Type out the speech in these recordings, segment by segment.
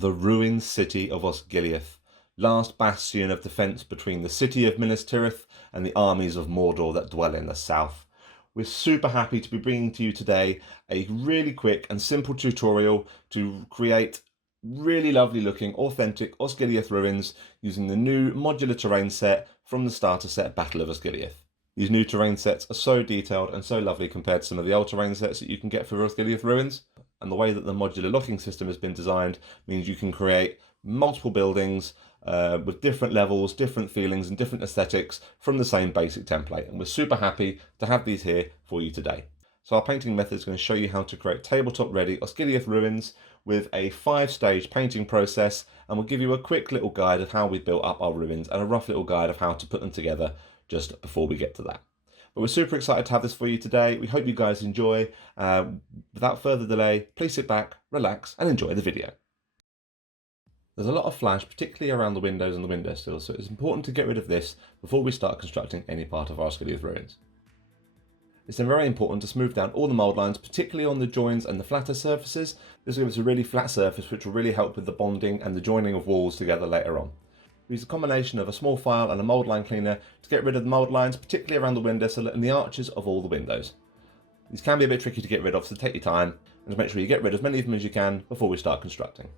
the ruined city of Osgiliath, last bastion of defence between the city of Minas Tirith and the armies of Mordor that dwell in the south. We're super happy to be bringing to you today a really quick and simple tutorial to create really lovely looking authentic Osgiliath ruins using the new modular terrain set from the starter set Battle of Osgiliath. These new terrain sets are so detailed and so lovely compared to some of the old terrain sets that you can get for Osgiliath Ruins, and the way that the modular locking system has been designed means you can create multiple buildings with different levels, different feelings and different aesthetics from the same basic template, and we're super happy to have these here for you today. So our painting method is going to show you how to create tabletop ready Osgiliath Ruins with a 5-stage painting process, and we'll give you a quick little guide of how we built up our ruins and a rough little guide of how to put them together just before we get to that. But we're super excited to have this for you today. We hope you guys enjoy. Without further delay, please sit back, relax and enjoy the video. There's a lot of flash, particularly around the windows and the windowsills, so it's important to get rid of this before we start constructing any part of our Osgiliath Ruins. It's then very important to smooth down all the mould lines, particularly on the joins and the flatter surfaces. This will give us a really flat surface which will really help with the bonding and the joining of walls together later on. We use a combination of a small file and a mould line cleaner to get rid of the mould lines, particularly around the windowsill and the arches of all the windows. These can be a bit tricky to get rid of, so take your time and make sure you get rid of as many of them as you can before we start constructing.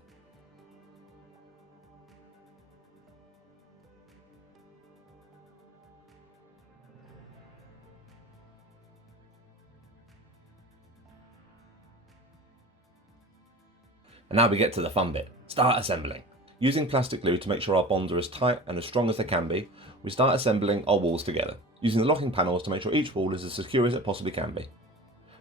And now we get to the fun bit. Start assembling. Using plastic glue to make sure our bonds are as tight and as strong as they can be, we start assembling our walls together, using the locking panels to make sure each wall is as secure as it possibly can be.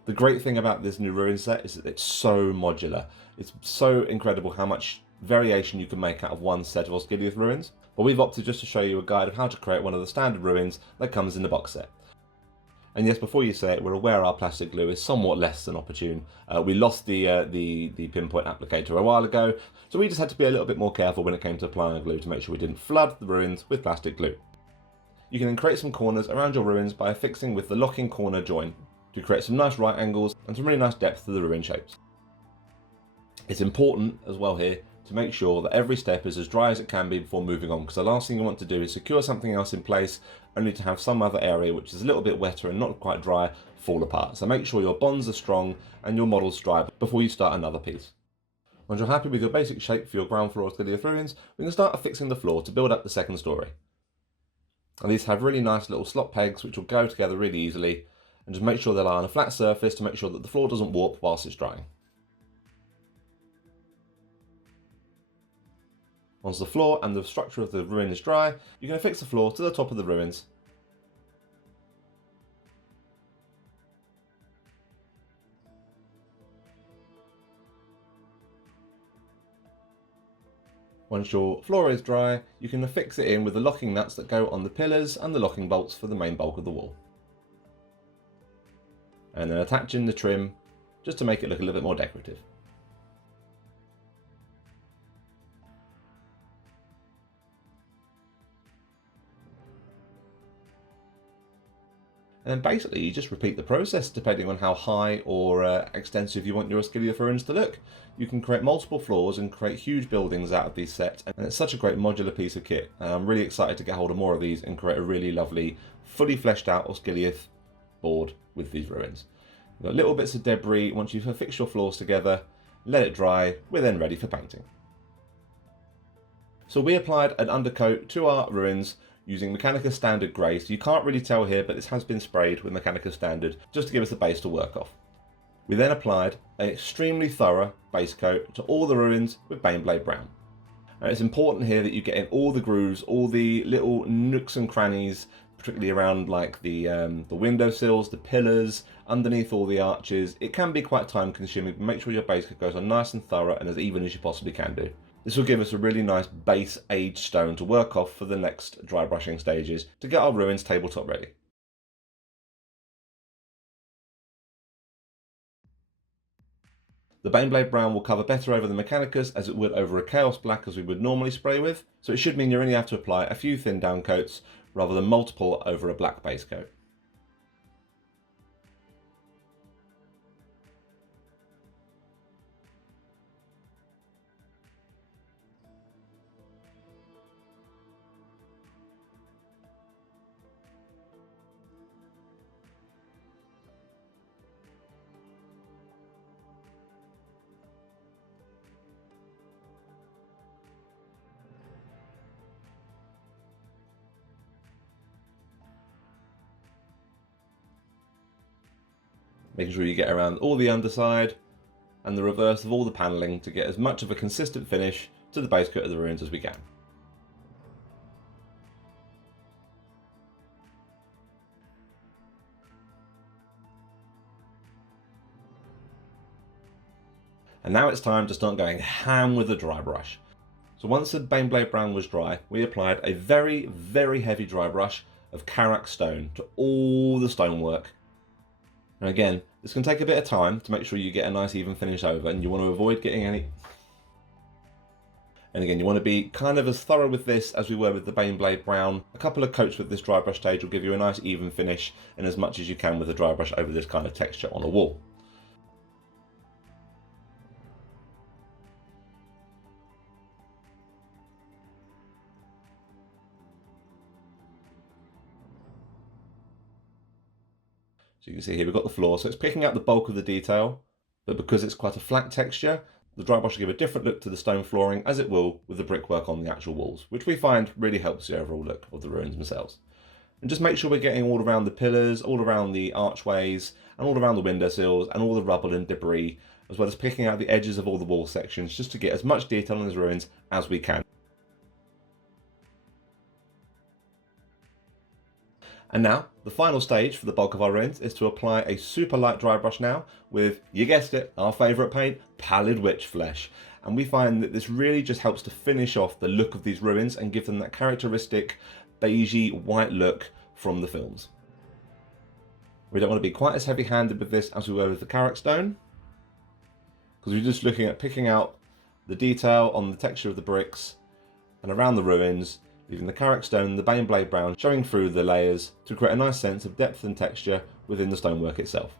The great thing about this new ruin set is that it's so modular. It's so incredible how much variation you can make out of one set of Osgiliath ruins, but we've opted just to show you a guide of how to create one of the standard ruins that comes in the box set. And yes, before you say it, we're aware our plastic glue is somewhat less than opportune. We lost the pinpoint applicator a while ago, so we just had to be a little bit more careful when it came to applying our glue to make sure we didn't flood the ruins with plastic glue. You can then create some corners around your ruins by affixing with the locking corner join to create some nice right angles and some really nice depth to the ruin shapes. It's important as well here to make sure that every step is as dry as it can be before moving on, because the last thing you want to do is secure something else in place only to have some other area which is a little bit wetter and not quite dry fall apart. So make sure your bonds are strong and your model's dry before you start another piece. Once you're happy with your basic shape for your ground floor Osgiliath Ruins, we can start affixing the floor to build up the second story. And these have really nice little slot pegs which will go together really easily, and just make sure they lie on a flat surface to make sure that the floor doesn't warp whilst it's drying. Once the floor and the structure of the ruin is dry, you can affix the floor to the top of the ruins. Once your floor is dry, you can affix it in with the locking nuts that go on the pillars and the locking bolts for the main bulk of the wall. And then attach in the trim just to make it look a little bit more decorative. And then basically you just repeat the process depending on how high or extensive you want your Osgiliath ruins to look. You can create multiple floors and create huge buildings out of these sets, and it's such a great modular piece of kit. And I'm really excited to get hold of more of these and create a really lovely, fully fleshed out Osgiliath board with these ruins. You've got little bits of debris. Once you've affixed your floors together, let it dry, we're then ready for painting. So we applied an undercoat to our ruins using Mechanicus Standard Grey, so you can't really tell here, but this has been sprayed with Mechanicus Standard just to give us a base to work off. We then applied an extremely thorough base coat to all the ruins with Baneblade Brown. And it's important here that you get in all the grooves, all the little nooks and crannies, particularly around like the windowsills, the pillars, underneath all the arches. It can be quite time consuming, but make sure your base coat goes on nice and thorough and as even as you possibly can do. This will give us a really nice base aged stone to work off for the next dry brushing stages to get our ruins tabletop ready. The Baneblade Brown will cover better over the Mechanicus as it would over a Chaos Black as we would normally spray with, so it should mean you only have to apply a few thin down coats rather than multiple over a black base coat. making sure you get around all the underside and the reverse of all the panelling to get as much of a consistent finish to the base coat of the ruins as we can. And now it's time to start going ham with the dry brush. So once the Baneblade Brown was dry, we applied a very, very heavy dry brush of Karak stone to all the stonework. And again, this can take a bit of time to make sure you get a nice even finish over, and you want to avoid getting any... And again, you want to be kind of as thorough with this as we were with the Baneblade Brown. A couple of coats with this dry brush stage will give you a nice even finish, and as much as you can with a dry brush over this kind of texture on a wall. So you can see here we've got the floor, so it's picking up the bulk of the detail, but because it's quite a flat texture, the dry brush will give a different look to the stone flooring as it will with the brickwork on the actual walls, which we find really helps the overall look of the ruins themselves. And just make sure we're getting all around the pillars, all around the archways, and all around the windowsills, and all the rubble and debris, as well as picking out the edges of all the wall sections, just to get as much detail on these ruins as we can. And now, the final stage for the bulk of our ruins is to apply a super light dry brush now with, you guessed it, our favourite paint, Pallid Witch Flesh. And we find that this really just helps to finish off the look of these ruins and give them that characteristic beigey white look from the films. We don't want to be quite as heavy-handed with this as we were with the Karak stone, because we're just looking at picking out the detail on the texture of the bricks and around the ruins, leaving the Karak stone and the Baneblade Brown showing through the layers to create a nice sense of depth and texture within the stonework itself.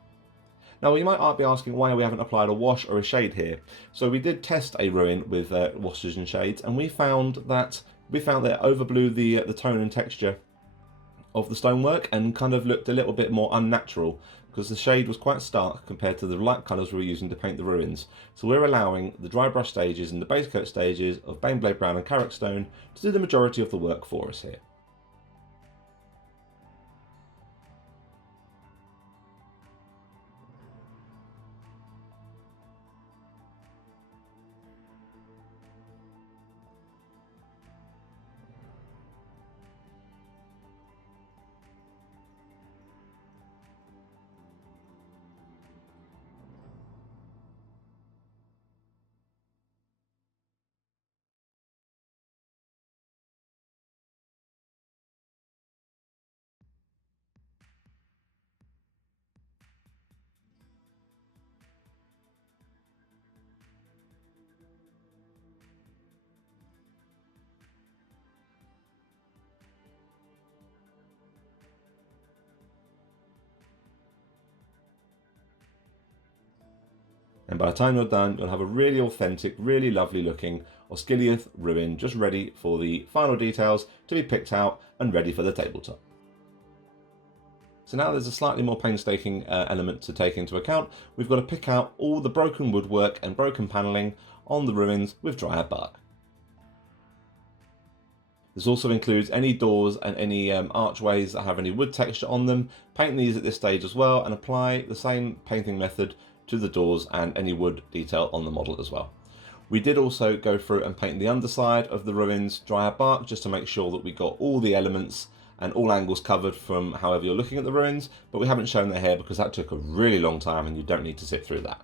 Now you might be asking why we haven't applied a wash or a shade here. So we did test a ruin with washes and shades, and we found that it overblew the tone and texture of the stonework and kind of looked a little bit more unnatural, because the shade was quite stark compared to the light colours we were using to paint the ruins. So we're allowing the dry brush stages and the base coat stages of Baneblade Brown and Karak stone to do the majority of the work for us here. And by the time you're done, you'll have a really authentic, really lovely looking Osgiliath ruin just ready for the final details to be picked out and ready for the tabletop. So now there's a slightly more painstaking element to take into account. We've got to pick out all the broken woodwork and broken panelling on the ruins with dryad bark. This also includes any doors and any archways that have any wood texture on them. Paint these at this stage as well and apply the same painting method to the doors and any wood detail on the model as well. We did also go through and paint the underside of the ruins dryad bark just to make sure that we got all the elements and all angles covered from however you're looking at the ruins, but we haven't shown that here because that took a really long time and you don't need to sit through that.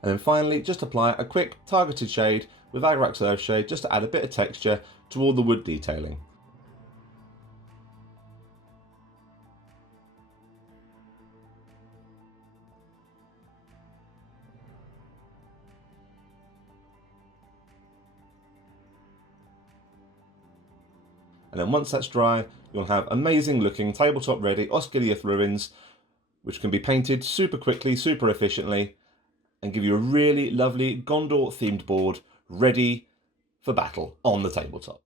And then finally, just apply a quick targeted shade with Agarax Earth Shade just to add a bit of texture to all the wood detailing. And then once that's dry, you'll have amazing looking tabletop ready Osgiliath Ruins, which can be painted super quickly, super efficiently, and give you a really lovely Gondor themed board ready for battle on the tabletop.